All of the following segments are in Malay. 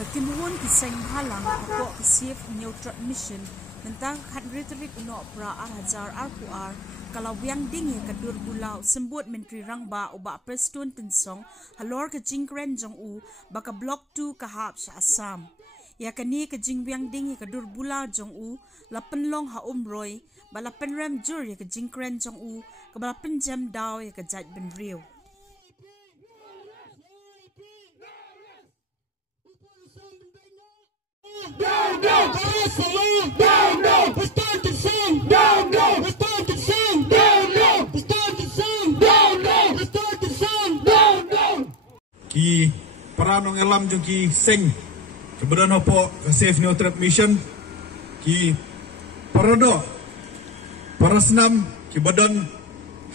Kinuhon kiseng halang ako kisif neutral mission mentang khat rhetoric no pra hazar RQR kalau yang dingi kadur bulau sembut menteri rangba uba prestun tensong halor ke jingkren jong u baka blok 2 kahap sa Assam ya kani ke jingwiang dingi kadur bulau jong u lapen long ha umroy balapen rem jur ya ke jingkren jong u kabalapen jam daw ya ke jat ben riu. Down, down, Jerusalem. Down, down, we start to sing. Down, down, we start to sing. Down, down, we start to sing. Down, down, we start to sing. Down, down. Ki paranong alam jong ki sing kebetulan hopo ke safe neutral mission ki parado para senam ki badan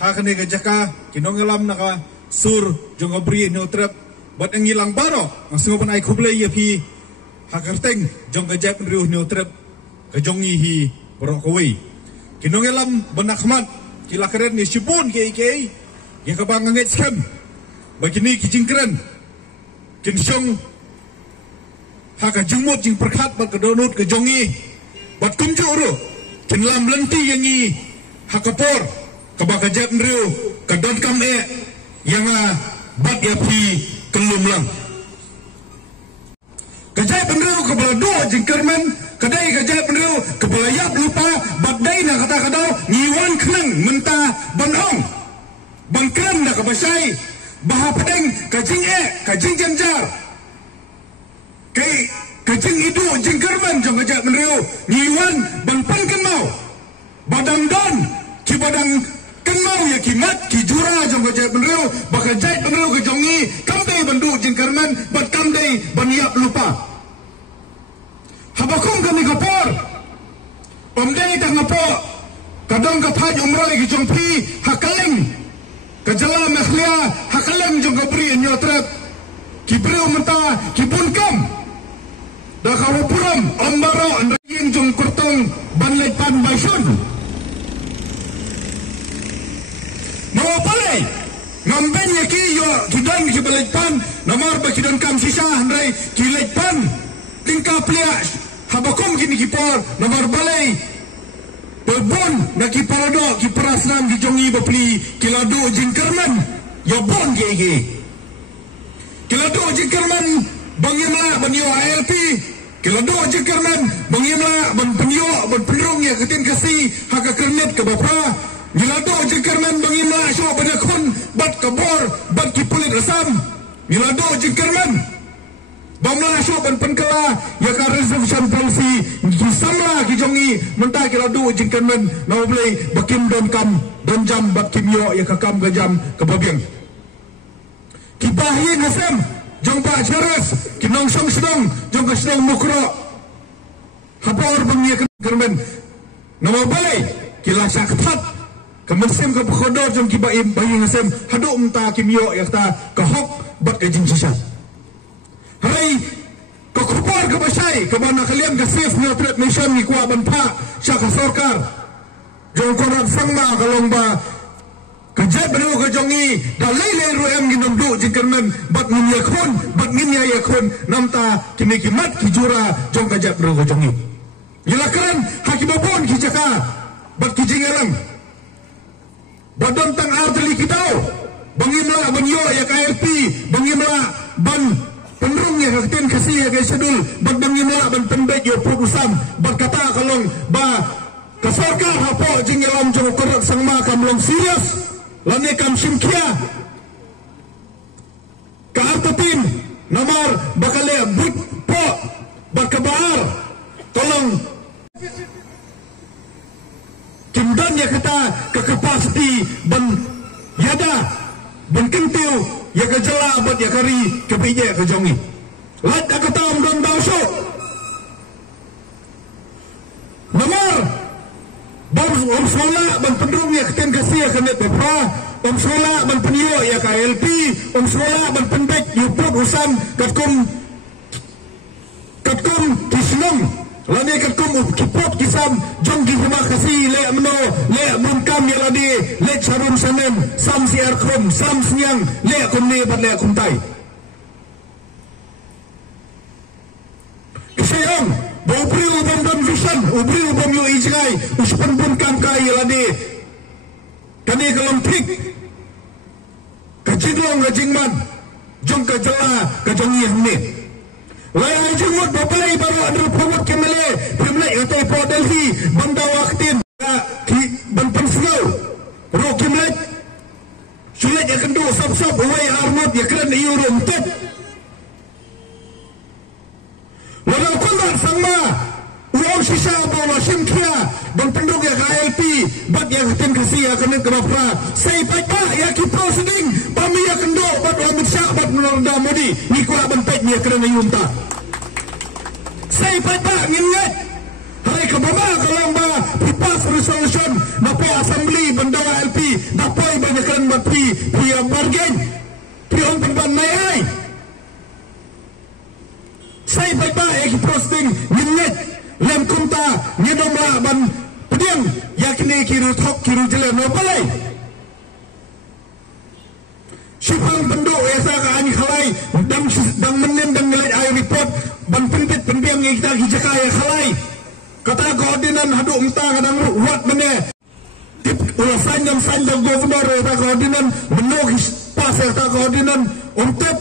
hakane ke jaka ki nong alam naka sur jong abri neutral bat ang ilang baro ang sungo panay kublay ya pi hakarteng jong kajap riuh neutral kajongi hi borokoi kinong elam benakmat kilakeren ni sipun ke ya kabang nget scam bagini kijingkren kinsyong haka jengmut jing perkat bat kedonut kajongi bat kumjuru kinlam lenti yangi hakapor kabak kajap riuh kadon kam yang bat ya pi kelum lang kajai penriu kepala dua jingkermen kadai kajai penriu kepala yap lupa badai na kata kadau ngiwan kenang mentah banong bangkren na kabasai baha pedeng kajing kajing janjar kajing itu jingkermen jong kajai penriu ngiwan bangpan kenmau badang don ki badang kenmau ya kimat ki jura jong kajai penriu bakajai penriu kejongi kamdai bandu jingkermen bad kamdai baniap lupa habakong kami kapor omdai tak ngapo kadang kathaj umroy ki jongpi hakaling kajala mekhlia hakaling jong kabri nyotrap kibreu menta kibunkam da kawapuram ombaro andraying jong kurtong banlepan baisun mawapalay ngamben ki yo kidan ki baletpan namar ba kidan kam sisa andray kiletpan tingkap lias habakom gini kipor nomor balai berbon na kiparado kiparasram gijongi bapli kilado jingkerman yobon gege kilado jingkerman bangimla banyo ALP kilado jingkerman bangimla ban penyo ban penrong ya ketin kasi haka kernet ke bapa kilado jingkerman bangimla syo banakon bat kabor bat kipulit asam kilado jingkerman bamla syo ban penkala ya ka resolution policy kisamra kijongi mentah kiladu jingkanmen na boleh bakim don kam don jam bat kimyo ya ka kam gajam kebabiang kibahi nasem jong pa charas kinong song sedong jong ka sedong mukro hapor bangi kermen na boleh kila sakpat kemesem ka bkhodor jong kibaim bayi nasem hadu mta kimyo ya ta kahok bat kajing susah hai kokupor ke basai ke mana kalian ke safe neutral mission ni kuat banpa syaka sorkar jong korak sangma kalong ba kejap beru ke jongi dalai leru em ginong du jingkermen bat nginya yakun namta kini kimat kijura jong kejap beru ke jongi yelakan hakibabon kijaka bat kijingelang badon tang arteli kitau bangimla banyo ya KRP bangimla ban penrung ya kakten kasih ya guys sedul bag bangimla ban pendek yo produsan berkata kalong ba kasorkar hapo jinggelam jong korak sangma kamlong serius lane kam simkia ka artatin nomor bakale but po bakabar tolong kimdan ya kata ke capacity ban yada ban kentiu ya ke jela bat ya kari ke pije ke jongi lat ka tom don bauso nomor bom sola ban pendrung ya keten kasih ke net bapa om sola ban penyo ya ka LP om sola ban pendek yu pot usan katkum kisnong lani katkum kipot kisam jong gi terima kasih le amno le mumkam ya ladi le charum sanem sam si arkhom sam siang le kumni bat le kumtai Kemudian ubri ubam yu ijgai uspan pun kam kai ladi kani kelompik kajidong kajingman jong kajala kajongi hamni lai jengmut bapai baru ada pemut kemale kemale yotai po Delhi banda waktin ki ban pensau ro kemale sulit ya kendo sab uai armut ya keren euro empat walau kondar sama uang sisa bawa simkia dan penduk ya KLP bat ya ketin kasih ya kena kerapra saya baca ya ki proceeding pami ya kendo bat Amit Shah bat Narendra Modi ni kuat bentek ni kerana yunta saya baca ngingat hari kebama kalau ba pass resolution napa assembly benda LP napa banyak kan bat pi bargain pi on ban mai saya baca ya ki proceeding ngingat lem kumta nyedomla ban pediang yakni kiru thok kiru jele no balai sifang penduk esa ka ani khalai dang menem dang ngelet ai report ban penpit pendiam ngi kita hijaka ya khalai kata koordinan hadu umta kadang wat mene tip ulasan yang sanjang governor eta koordinan menuk pas eta koordinan untuk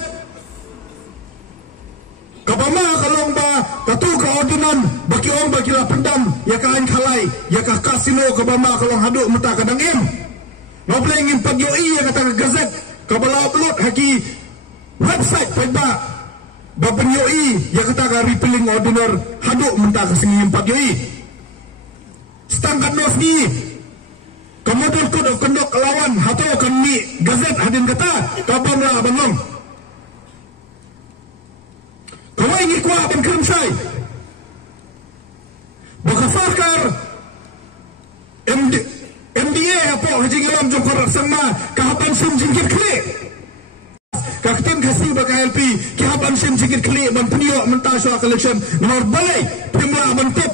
kabama kalong ba katu koordinan baki ong baki la pendam ya ka an khalai ya ka kasino kabama kalong hadu mata kadang im no playing in pag yoi ya kata gazet kabala upload haki website pagba bapen yoi ya kata ka repealing ordinar hadu mata ka singin pag yoi stangkat nos ni kemudian kondok lawan hato kami gazet hadin kata kabamla banong kawai ni kuah ben krim sai buka fakar MDA apa haji ngelam jom korak sama kahapan sim jingkir klik kaktin kasih baka LP kahapan sim jingkir klik ban peniyok mentah soal election nomor balai pemla bantep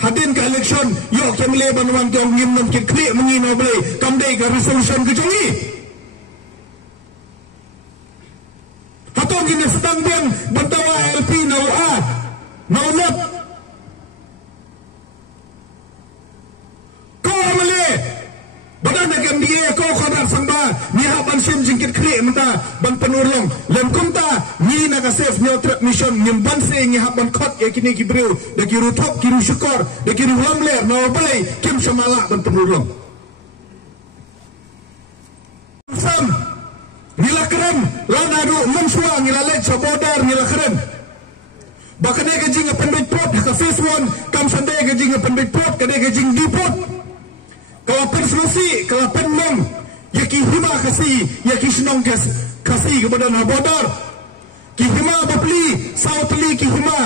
hadin ke election yok kemle ban wang jong ngim nom kir klik mengino balai kamdai ke resolution kejongi atau gini sedang biang bentawa LP nawa naunat kau amale badan agam dia kau kadar samba ni haban sim jingkit kri menta ban penurlong lem kumta ni naga safe neutral mission nimban se ni haban khot ya kini kibreu de kiru thok kiru syukor de kiru lamler nawa balai kim samala ban penurlong sam nila keren lana du mensua nila lek sabodar nila keren bakane gajing pendek pot ka phase 1 kam sande gajing pendek pot kade gajing dipot kalau persolusi kalau penmong yaki hima kasih yaki senong kasih kepada nabodar ki hima bapli sautli ki hima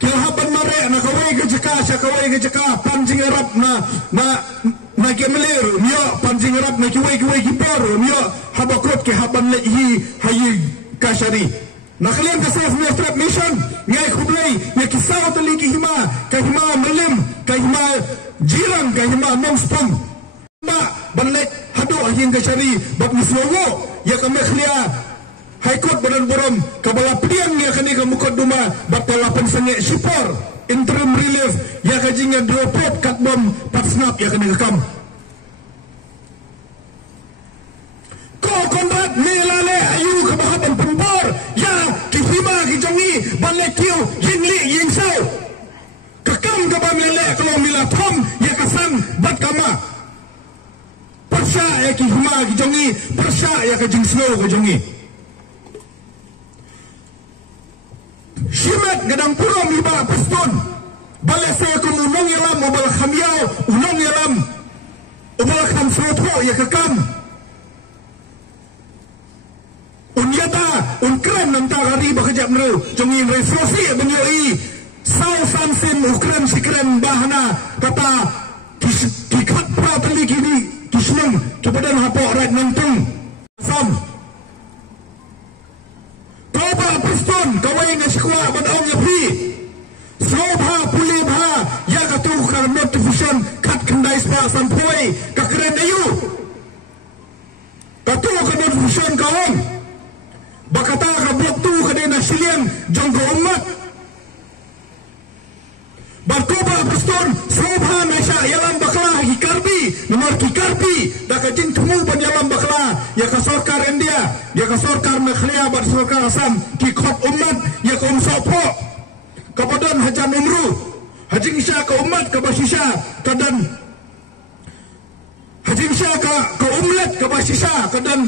kilahaban mare na kawai gejaka panjing arab na kemelir mio panjing arab na kiwai kipor mio habakot ke haban lehi hayi kashari na kalian ka safe neutral mission ngai khublai ya kisah tali ki hima ka hima melim ka hima jiran ka hima nomspam ba banlet hadu hayin kashari bab nislowo ya ka mekhlia haikot badan borom kabala pediang ya kani ka mukadduma batala pensenge sipor interim relief ya ka jinga dropot katbom patsnap ya kani ka kam kontrak melale ayu kebahaban pembor ya kifima kijongi balekiu yingli yingsau kekam kebam lele kalau mila thom ya kasan bat kama persya ya kifima kijongi persya ya kajing snow kijongi shimat gadang purom liba pestun bale saya kun unong yalam ubal khamyau unong yalam ubal kham sotho ya kekam unyata unkran nanta gari bakajap nru jongin resolusi benyoi sau samsin ukran sikran bahana kata kikat pratali kini kisnum kebadan hapok rat nantung sam toba pistun kawai ngasikwa badong yapi sobha puli bha ya katu kar notification kat kendai spa sampoi kakren ayu katu kar notification kawan bakata ka blok tu ka din na silian jong ko umat barko Soba Paston, Soba Mesha, Yalam Bakla, Hikarbi, nomor Kikarbi, Dakajin Kamu ban Yalam Bakla, Yaka Sorkar India, Yaka Sorkar Mekhlia, Bat Sorkar Asam, Kikot Umat, Yaka Sopo, Kapadan Hajan Umru, Hajing Syah ke umat ke basisha, kadan Hajing Syah ke umlet ke basisha, kadan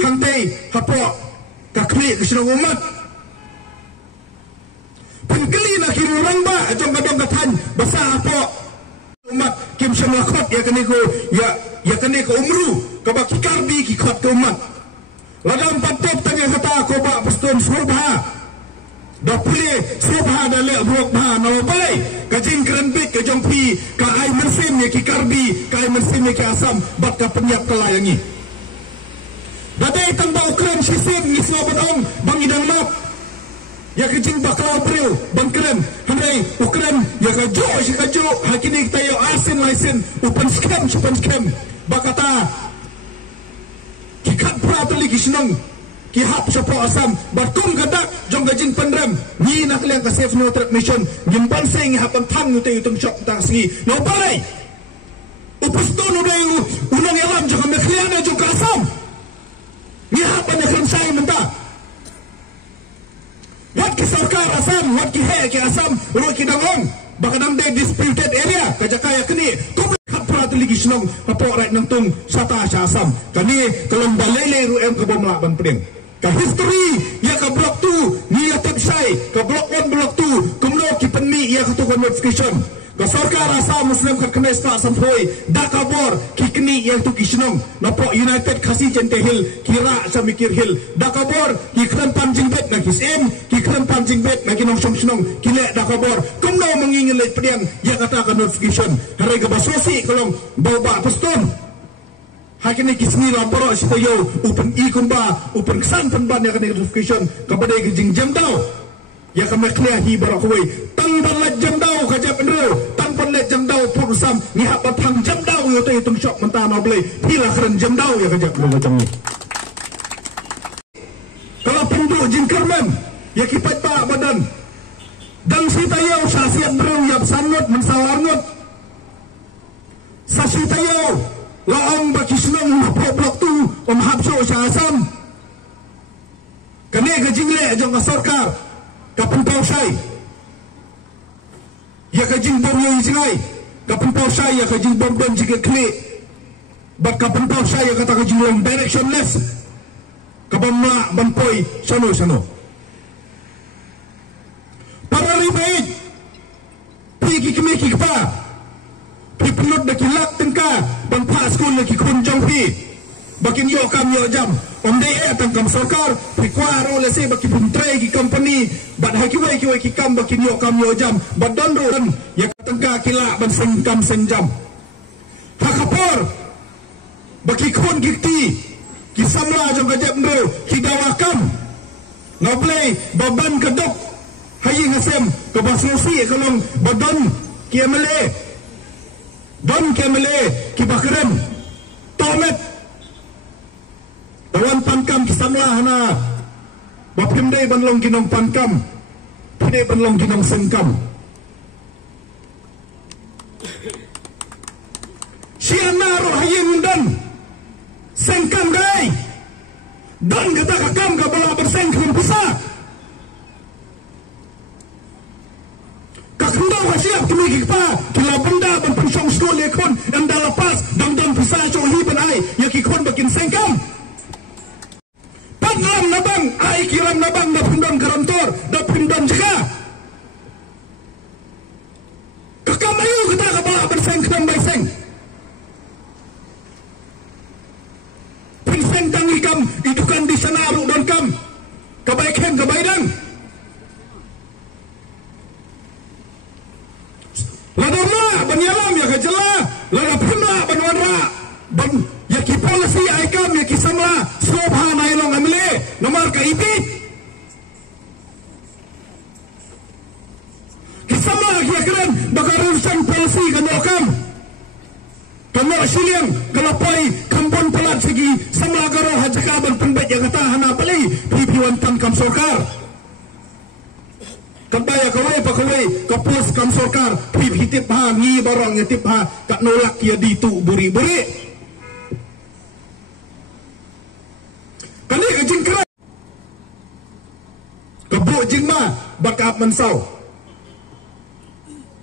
hantai hapok kakli ke sinong umat. Pengkeli nak kiri orang ba, jom kadang katan besar apa umat kim semlakot ya kene ko umru ke baki karbi kikot ke umat. Ladang patop tanya kata ko ba Paston Sobha. Dah pilih Sobha dah lek buak bah nawa balai kajing kerenbit ke jongpi ka ai mersim ya ki karbi ka ai mersim ya ki asam bat ka penyap kelayangi. Dadai tamba ukren sisim ni sobatong bang idang map. Ya kajing bakal april bang keren handai ukren ya ka jo hakini kita yo asin laisen open scam bakata kikat pratuli kisnong kihap siapa asam berkum kadak jong gajing penrem ni nak liang ka safe no trip mission gimpan sing hapan tang utai utung shop tang singi no balai upasto no dai unang yalam jong mekhiana jong ka asam ni hapan nak sai menta wat ki sarkar asam wat ki he ki asam ro ki dangong bakadang de disputed area kajakaya kini lagi senang apa right nang tung sata asam kani kalong balele ru em ke bomla ban pedeng ka history ya ka blok 2 ni ya website ka blok 1 blok 2 kumno ki penmi ya ka tu notification ka sarkar asam muslim ka kena sta sampoi da kabor ki kini ya tu ki senang napo united khasi jente hill kira sa mikir hill da kabor ki kran panjing bet na kisem ki kran panjing bet na kinong senang kile da kabor kumno mangingin le pedeng ya kata ka notification harai ka basosi kalong bawa Paston hakini kisni lamporo sito yo open ikumba open kesan penban ya kena notification kepada gijing jam daw ya kami clear hi barakoi tang banlat jam daw kajap enreu tang banlat jam daw purusam ni hak batang jam daw yo te tung shop mentana boleh pila keren jam daw ya kajap lo macam ni kalau pintu jingkerman ya kipat pa badan dan sita yo sasian enreu yap sanut mensawarnut sa sita yo laong baki senang mapo blok tu hapso sa asam kane gajing le jong sarkar kapun pausai ya kajing bom yo isingai kapun pausai ya kajing bom jika klik bat kapun pausai ya kata kajing long directionless kabam ma banpoi sano para ribait pigi kemeki pa penut dah kilak tengka bang pak skul lagi kunjung pi bakin yo kam yo jam om de tangkam sarkar pikwaro lese baki puntre ki company bad hakiwai ki kam bakin yo kam yo jam badan ron ya tengka kilak ban sengkam senjam hakapor baki kun gikti ki samra jong gajap ndro ki dawakam ngoplay baban kedok hayi ngasem ke basnosi kalong badan ki amale Don kemele kibakeren tomet tawan pankam kisamlah hana bapimde banlong kinong pankam pide banlong kinong sengkam siana roh hayin dan sengkam gai dan kata kakam kabala bersengkam besar kakendau siap kemiki pa kila benda berpensong skol yakon yang dah lepas dan pisah cohi benai yakikon bakin sengkam padlam nabang ai kiram nabang da pindon karantor da pindon jeka kakam ayu kita kabala bersengkam baiseng pinseng tangikam itu kan di sana aru dan kam kabaikan kabaidang ladama banyalam ya kajela lada pimla banwanra ban ya ki policy aikam ya ki samla Sobha nailong amle nomor ka ibit ki samla ya keren bagarusan policy kanokam kamo siliang kalapai kambon pelat segi samla garo hajaka ban penbet ya kata hana pali pipiwan tan kam sokar kabaya kawai pakawai kapus kam sorkar pip hitip ha ngi barang ya tip ha kat nolak ya ditu buri-buri kali kajing kerat kebuk jingma bakap mensau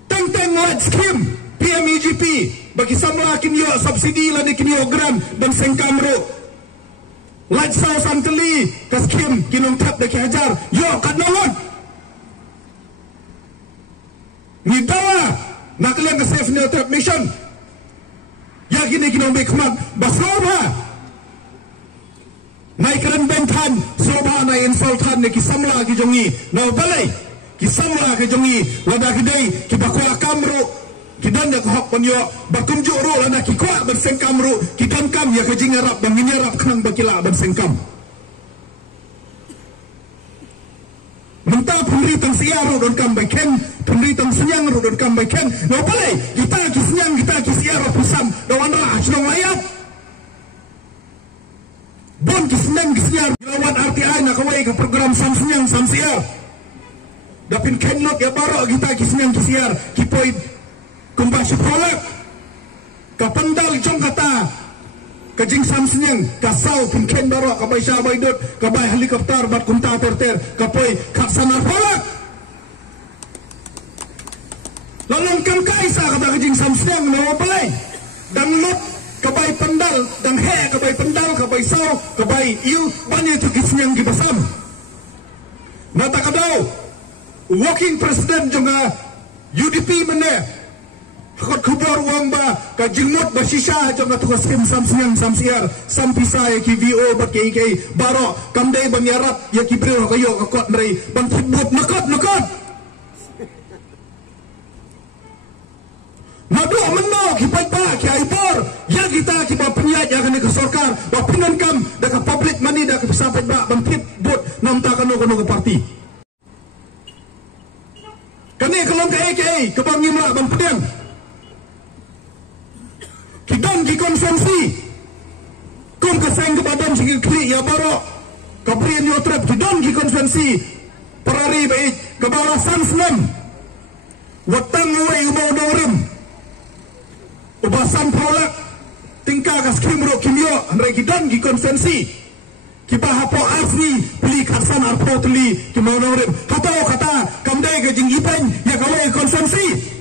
teng-teng light scheme PMEGP bagi samla kinyo subsidi lani kinyo gram dan sengkamro light sau santeli ka scheme kinong tap daki hajar yo kat nolak ni dawa nakalian ke safe neutral mission ya kini kinong bekmat basroba mai keren bentan soba na insultan ne kisamla ki jongi na balai kisamla ki jongi wada kidai ki bakwa kamro kidan ya hok panyo bakum juro lana ki kwa berseng kamro kidan kam ya ke jingarap banginyarap khang bakila berseng kam mentah pemerintah siaru don kam baken pemerintah senyang ru don kam baken no balai kita ki senyang kita ki siaru pusam dawan ra achnong layap bon ki senyang ki siaru lawan RTI nak kawai ke program sam senyang sam siar dapin kenok ya baro kita ki senyang ki siar ki point kumbah sekolak ka pandal jong kata kajing sam senyang kasau pun ken baro ka bai sabai dot ka bai helikopter bat kunta terter ka poi khaksana kolak lalong kam kaisa kata kajing sam senyang no balai dang lot ka bai pandal dang he ka bai pandal ka bai sau ka bai iu banya tu kisnyang ki basam mata kadau working president jonga UDP mene Hakot kubar uang ba kajingmut bersisa jonga tugas kim samsiang samsiar sampisa ya ki VO bat KK baro kamdai banyarap ya ki bril kayo kakot mrei bang tibut nakot nado menno ki paipa ki aibor ya kita ki ba penyat ya kene ke sorkar ba pinan kam da ka public money da ka sampai ba bang tibut nam ta kanu ke parti kene kelong ke KK ke bang ngimra bang pedang kidon ki konsensi kum keseng ke badan sigi kli ya baro kaprian yo trap kidon ki konsensi perari baik kebalasan senam watang uai ubau dorim ubasan prolak tingkah kas kimro kimyo andre kidon ki konsensi kibah hapo asli beli kasan arpo teli kimau dorim hatau kata kamdai ke jing ipen ya kawai konsensi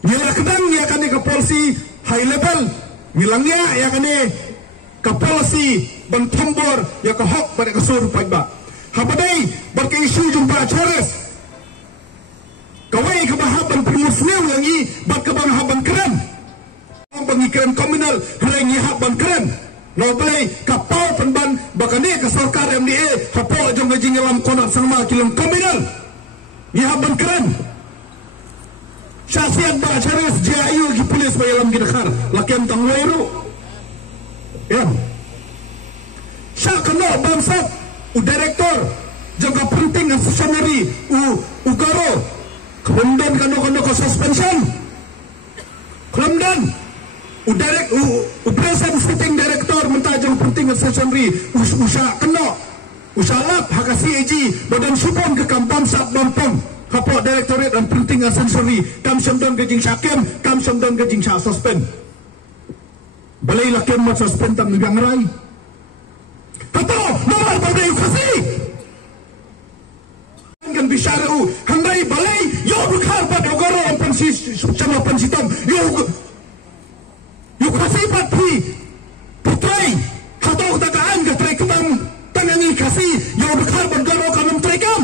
Nila kedang ya kane ke polisi high level ngilangnya ya kane ke polisi bantambor ya ke hok pada kesur pagba habadai berke isu jumpa Charles kawai ke bahaban primusnew yangi bat ke bang haban keren bang keren komunal rengi haban keren no boleh kapau penban bakane ke sarkar MDA hapo jong ngajing dalam konat sama kilom komunal ni haban keren Syasian ba Charles JIU ki polis ba yalam gidakhar lakem tangwairu ya syakno bangsa u direktor jaga penting asesanari u garo kemudian kano ko suspension kemudian u direct u present sitting director mentajang penting asesanari usah keno usalap hakasi eji badan supon ke kampam sab bampong Kapok direktorat dan penting asensori kam semdon gajing syakem kam semdon gajing syak suspend balai lakem mat suspend tam negang rai kato nomor pada yukasi kan bisyara handai balai yo bukhar pada ogoro pensi sama pensitam yukasi pati putrai kato katakaan ke trekam tangangi kasih yo bukhar pada ogoro kanum trekam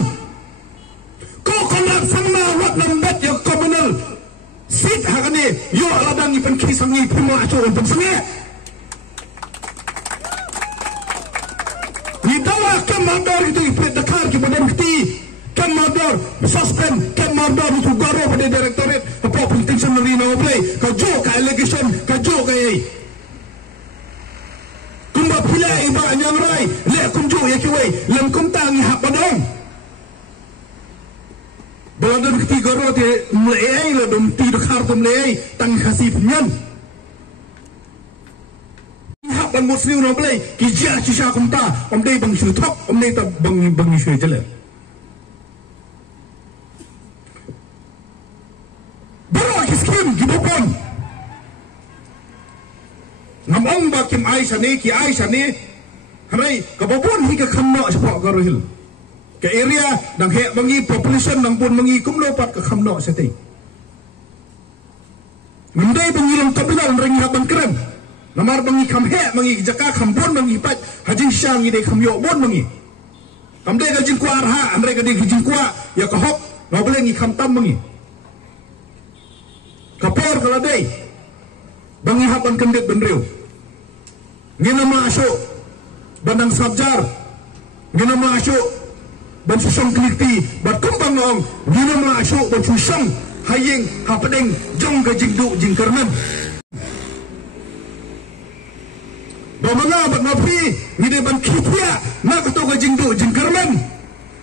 sama wat lambat ya komunal sit hakane yo ladang ni pen kisangi pimo aco pen sange ni dawa kamador itu ipet dakar ki badan kti kamador suspend kamador itu garo pada direktorat apa penting sanari no play ka jo ka allegation ka jo ka ei kumba pila iba nyang rai le kumjo ya kiwai lam kumtangi hak badong Baladon ketiga rote mulai lah dom ti dekar tu mulai tang kasih penyan. Hak ban musliu no blai ki jia chi sha kum ta om dei bang shu thok om dei ta bang shu jale baro ki skim ki bopon ngam ong ba kim Aisha ni harai ka bopon hi ka khamno spo ka rohil ke area dang he bangi population dang pun bangi kumlo pat ka khamno sete ngandai bangi long kabilan ring ha ban kram namar bangi kham he bangi jaka kham bon bangi pat hajing shang ni de kham yo bon bangi kam de ga jing kwa ha andre ga de jing kwa ya ka hok no bole ngi kham tam bangi kapor kala dei bangi ha ban kendet ben rew ngena ma aso bandang sabjar ngena ma aso ban susong klikti bat kumpang ong ngena ma aso ban susong haying hapadeng jong ga jingdu jing karnan bamanga bat mapi ngide ban khipia na ka to ga jingdu jing karnan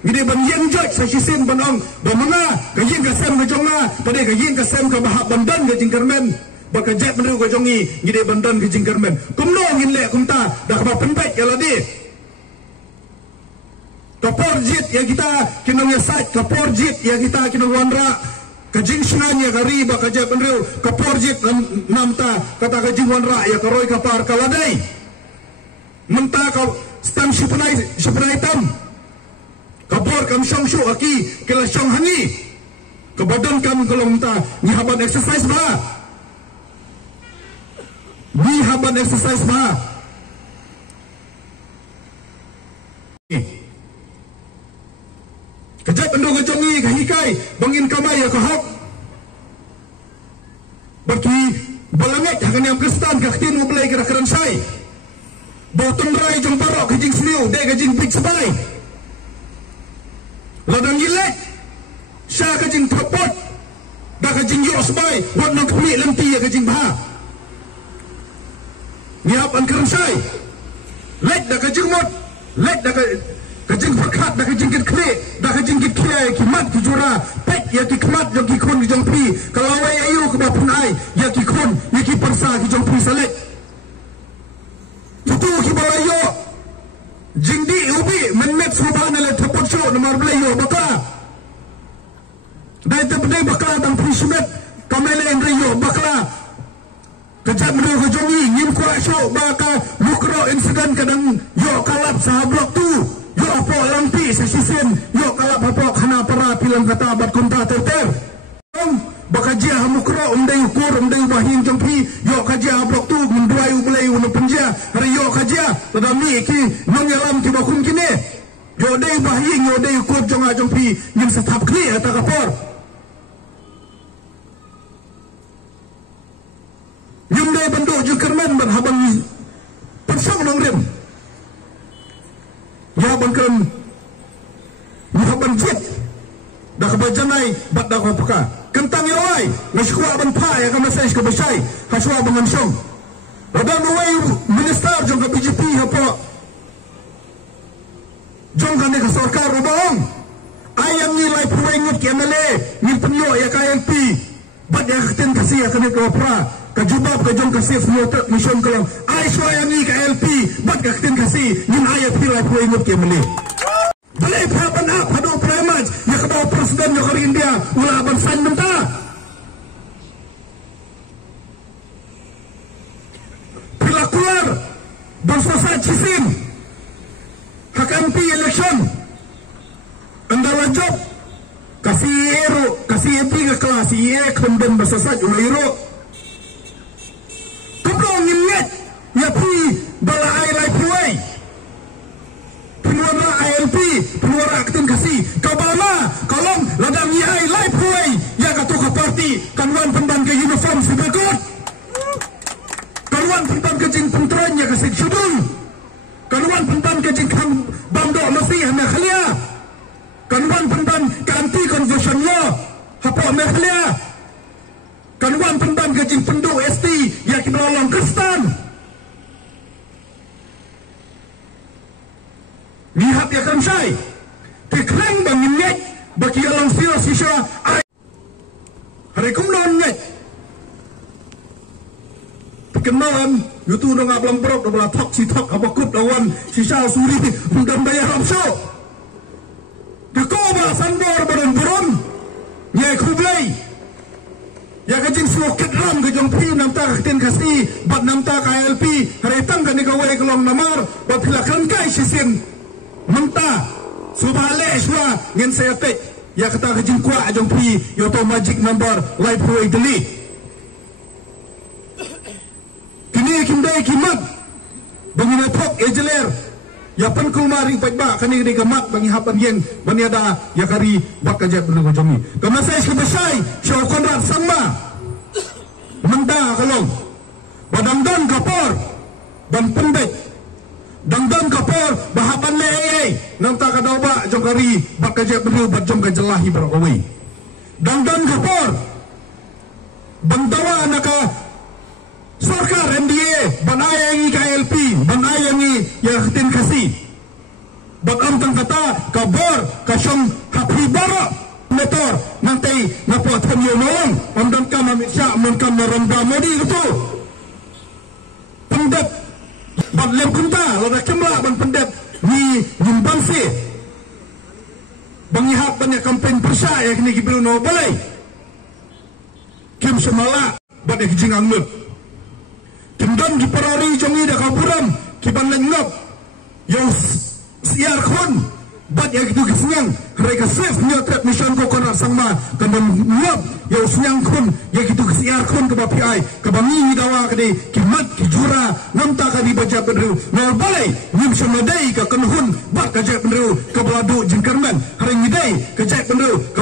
ngide ban yang jot sa sisin ban ong bamanga ga ying ga sem ga jonga pade ga ying ga sem ga bahab bandan ga jing karnan baka jet menru ga jongi ngide bandan ga jing karnan kumno ngin le kumta da ka penbet ya ladi kapor jit ya kita kinong ya sat kapor jit ya kita kinong wanra kajing sunanya gari ba kaja penreu kapor jit namta kata kajing wanra ya karoi kapar kaladai menta ka stam sipanai tam kapor kam shong shu aki kila shong hangi kebadan kam kalau menta ni haban exercise ba kejap endo kejongi kahikai bangin kamai ya kahok bagi balanget hakan yang kristan kaktin mo belai kira keran sai botong rai jong barok kejing sliu de kejing big sebai ladang gilek sya kejing trapot da kejing yo sebai wat nang keplik lenti ya kejing bah ngiap an keran sai lek da kejing mot lek da kajing fakat da kajing kit kle da kajing kit kle kimat ki jura pet ya ki kimat yo ki khon ki jong pi kalau ai ayu ke bapun ai ya ki khon ya ki persa ki jong pi salek tutu ki balayo jingdi ubi menmet subhana la thapot sho namar balayo baka dai te bdai bakla dang pi sumet kamele enriyo bakla kejap mero ke jongi ngim ko sho baka mukro insiden kadang yo kalap sahablok tu yo apo lampi sa sisin yo kalap apo khana para pilang kata bat kunta ter baka dia hamukro umdai ukur umdai wahin jongpi yo kajia blok tu munduai ublai unu penjia hari yo kajia tadami ki nong yalam ki bakum kini yo dai wahin yo dai ukur jonga jongpi ngin satap kni ata kapor yum dai bandu jukerman ban habang persong nong rim ya bangkem muhaban jit dah kebajanai bat dah kapaka kentang yawai nashkua ban pa ya kama sai ke besai haswa bangan song ada nuai minister jong ke BJP apa jong kan ke sarkar robong ayam nilai puengut ke MLA ni penyo ya KLP bat ya keten kasih ya kene ke opera kajubab ke jong kasih future mission kolam ai swaya ni KLP bat ka keten kasih nin ayat nilai puengut ke MLA balai papan up hado premat ya ke bawa presiden yo ke India ulah ban san menta bila keluar bersasat cisim hak MP election andala job kasih ero kasih MP ke kelas ye kembang bersasat ulah ero keblong ngimnet ya pi bala ai lai puai penuara ALP penuara aktin kasih kabama kolom ladang ai lai puai ya katoka parti kanwan pendan ke uniform sibekot kanuan pentan kejing pentran ya kasih syudung kanuan pentan kejing kham bamdo masih hame khalia kanuan pentan ke anti conversion law hapo hame khalia kanuan pentan kejing pendu ST ya kinolong Kristen nihat ya kan sai tikreng bangin net baki alang sila sisya ai hari kumlon net kenalan yutu no ngablang brok do bala tok si tok abakut lawan si Shah Suri dan bayar ramso Dekoba sandor badan burun Nyai Kublai Ya kajing sloket ram kajong pi namta kaktin kasi bat namta KLP haritang kani kawai kelong namar bat hilakan kai sisin menta subale shwa ngin sayate ya kata kajing kwa ajong pi yoto magic number live way deli kini kindai kimat bangina tok ejeler ya pan kulmaring pajba kani ni gamat bangi hapan yen baniada ya kari bakajet bulu jongi kamasai sebesai show konrad sama menda kalong badangdan kapor dan pendek dangdan kapor bahapan lei nang ta kadauba jong kari bakajet bulu bajong kajelahi berawi dangdan kapor bantawa naka Sarkar NDA banayangi KLP banayangi yakin kasih bakam tang kata kabor kasyong hapibara motor nanti napo tanyo mawang ondon kam Amit Shah mon kam Narendra Modi itu pendep bat lem kunta lada kemla ban pendep ni nyumbangsi bangihat banyak kampen persa yakni Gibril no balai kim semala bat kijing anglut Kendam di parari jongi dah kapuram kiban lengap yang siar kon bat yang itu kesenyang mereka safe nyotret mission ko konar sangma kendam ngap yang senyang kon yang itu kesiar kon ke bapi ai ke bangi dawa ke di kimat kijura namta ka di baca bedru nol balai nyim semadai ke kenhun bat ka jai bedru ke beladu jingkerman hari ngidai ke jai bedru ke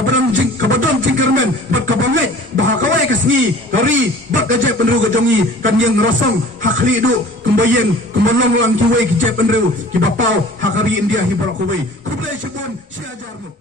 badam jingkerman bat ke bangai bahakawai ke sengi dari bat ka jai bedru ke jongi kan yang rasong hakli du kembayang kemenong lang kiwai ke jai bedru ki bapau hakari India hibarak kuwai kublai shibun si ajarmu